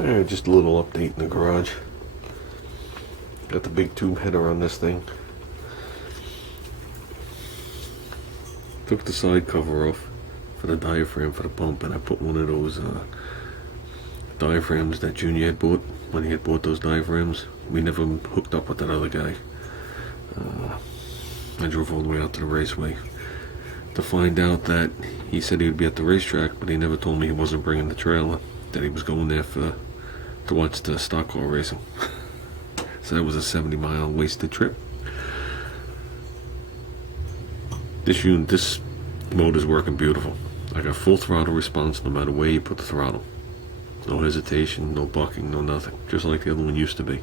Just a little update in the garage. Got the big tube header on this thing. Took the side cover off for the diaphragm for the pump, and I put one of those diaphragms that Junior had bought when he had bought those diaphragms. We never hooked up with that other guy. I drove all the way out to the raceway to find out that he said he would be at the racetrack, but he never told me he wasn't bringing the trailer, that he was going there to watch the stock car racing. So that was a 70-mile wasted trip. This motor's working beautiful. I got full throttle response no matter where you put the throttle. No hesitation, no bucking, no nothing. Just like the other one used to be.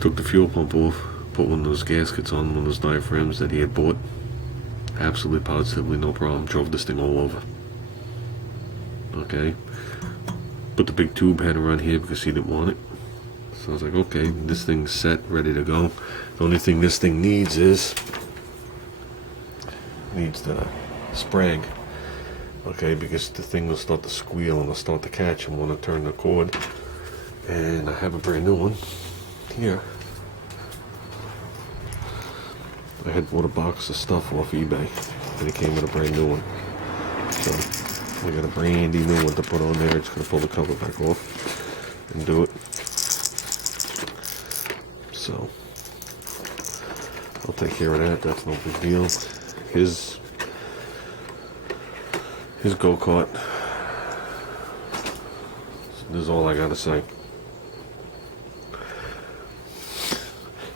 Took the fuel pump off, put one of those gaskets on, one of those diaphragms that he had bought. Absolutely positively no problem. Drove this thing all over. Okay. Put the big tube header on here because he didn't want it. So I was like, okay, this thing's set, ready to go. The only thing this thing needs the sprag. Okay, because the thing will start to squeal and will start to catch and want to turn the cord. And I have a brand new one here. I had bought a box of stuff off eBay and it came with a brand new one. So I got a brandy new one to put on there. Just gonna pull the cover back off and do it. So I'll take care of that. That's no big deal. His go-kart. This is all I gotta say.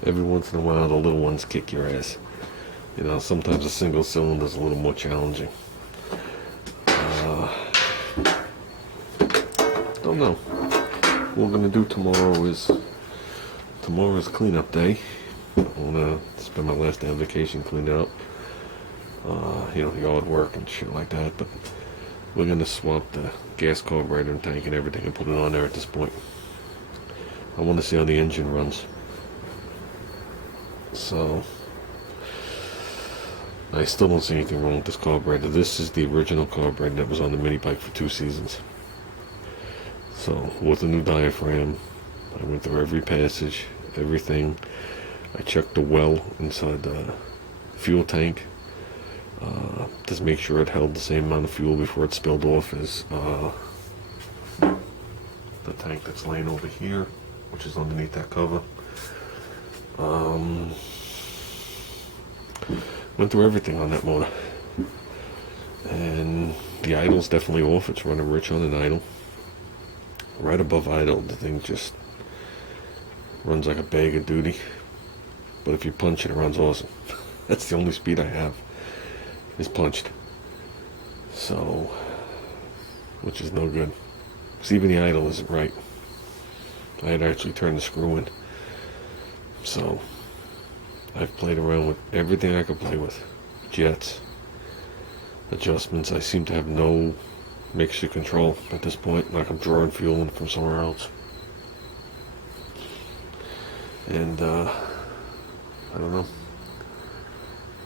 Every once in a while, the little ones kick your ass. You know, sometimes a single cylinder is a little more challenging. Don't know. What we're gonna do tomorrow is cleanup day. I wanna spend my last day on vacation cleaning up. You know, yard work and shit like that. But we're gonna swap the gas carburetor and tank and everything and put it on there at this point. I want to see how the engine runs. So I still don't see anything wrong with this carburetor. This is the original carburetor that was on the mini bike for 2 seasons. So with a new diaphragm, I went through every passage, everything. I checked the well inside the fuel tank. Just make sure it held the same amount of fuel before it spilled off as the tank that's laying over here, which is underneath that cover. Went through everything on that motor, and the idle's definitely off. It's running rich on an idle. Right above idle, the thing just runs like a bag of duty, but if you punch it, it runs awesome. That's the only speed I have, is punched. So, which is no good, because even the idle isn't right. I had actually turned the screw in. So I've played around with everything I could play with. Jets, adjustments. I seem to have no mixture control at this point, like I'm drawing fuel in from somewhere else. And I don't know.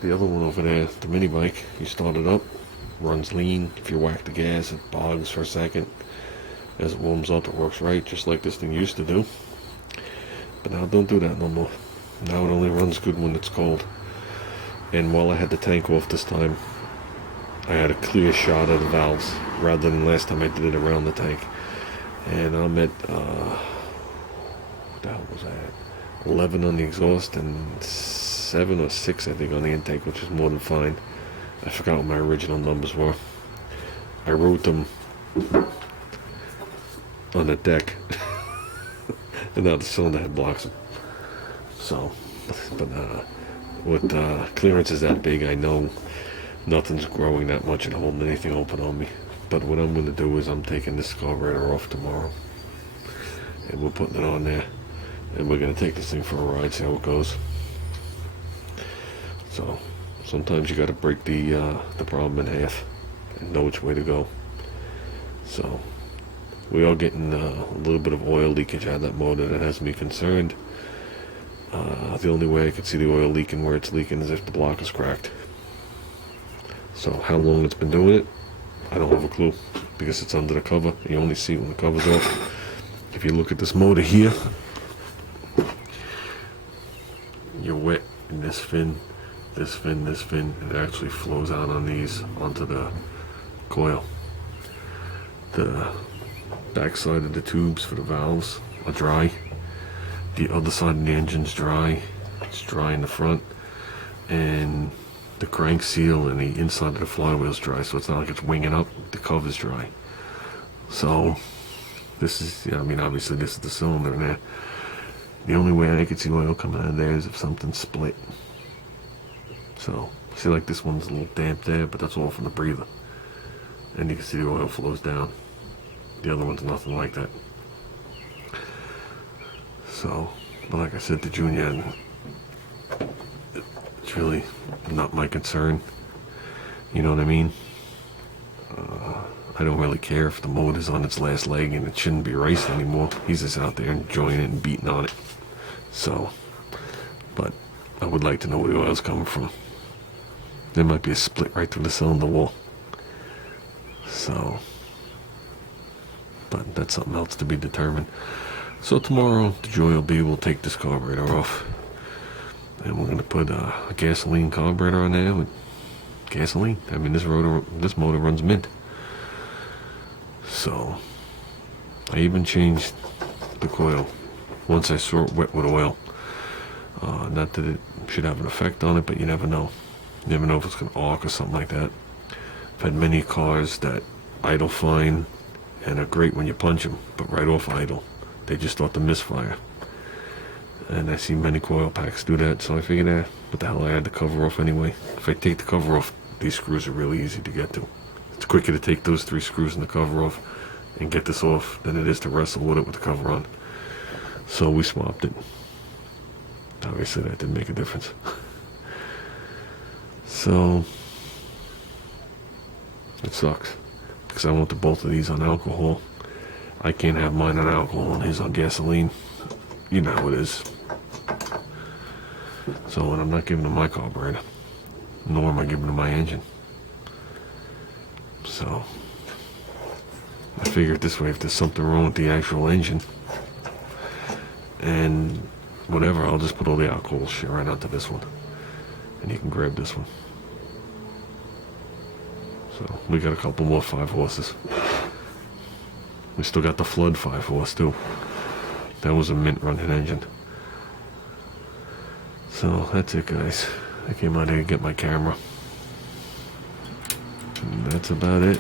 The other one over there, the mini bike, you start it up, runs lean. If you whack the gas, it bogs for a second. As it warms up, it works right, just like this thing used to do. But now don't do that no more. Now it only runs good when it's cold. And while I had the tank off this time, I had a clear shot of the valves, rather than last time I did it around the tank. And I'm at, what the hell was I at? 11 on the exhaust and 7 or 6 I think on the intake, which is more than fine. I forgot what my original numbers were. I wrote them on the deck. And now the cylinder head blocks them. So, but with clearances that big, I know nothing's growing that much and holding anything open on me. But what I'm going to do is I'm taking this carburetor off tomorrow, and we're putting it on there, and we're going to take this thing for a ride, see how it goes. So sometimes you got to break the problem in half and know which way to go. So we are getting a little bit of oil leakage out of that motor that has me concerned. The only way I can see the oil leaking where it's leaking is if the block is cracked. So how long it's been doing it, I don't have a clue. because it's under the cover. You only see it when the cover's off. If you look at this motor here, you're wet in this fin, this fin, this fin. It actually flows out on these onto the coil. The back side of the tubes for the valves are dry. The other side of the engine's dry. It's dry in the front. And the crank seal and the inside of the flywheel's dry, so it's not like it's winging up. The cover's dry. So this is, I mean, obviously this is the cylinder in there. The only way I could see oil coming out of there is if something's split. So, see, like this one's a little damp there, but that's all from the breather. And you can see the oil flows down. The other one's nothing like that. So, but like I said to Junior, it's really not my concern. You know what I mean? I don't really care if the motor's on its last leg and it shouldn't be racing anymore. He's just out there enjoying it and beating on it. So, but I would like to know where the oil's coming from. There might be a split right through the cylinder wall. So, but that's something else to be determined. So tomorrow, the joy will be we'll take this carburetor off. And we're going to put a gasoline carburetor on there with gasoline. I mean, this motor runs mint. So, I even changed the coil once I saw it wet with oil. Not that it should have an effect on it, but you never know. You never know if it's going to arc or something like that. I've had many cars that idle fine and are great when you punch them, but right off idle, they just start to misfire. And I see many coil packs do that, so I figured, what the hell, I had the cover off anyway. If I take the cover off, these screws are really easy to get to. It's quicker to take those 3 screws and the cover off and get this off than it is to wrestle with it with the cover on. So we swapped it. Obviously that didn't make a difference. So it sucks because I wanted both of these on alcohol. I can't have mine on alcohol and his on gasoline. You know how it is. So, and I'm not giving him my carburetor, nor am I giving him my engine. So I figured this way, if there's something wrong with the actual engine and whatever, I'll just put all the alcohol shit right onto this one, and you can grab this one. So we got a couple more 5 horses. We still got the Flood 5 horse too. That was a mint running engine. So that's it, guys. I came out here to get my camera. And that's about it.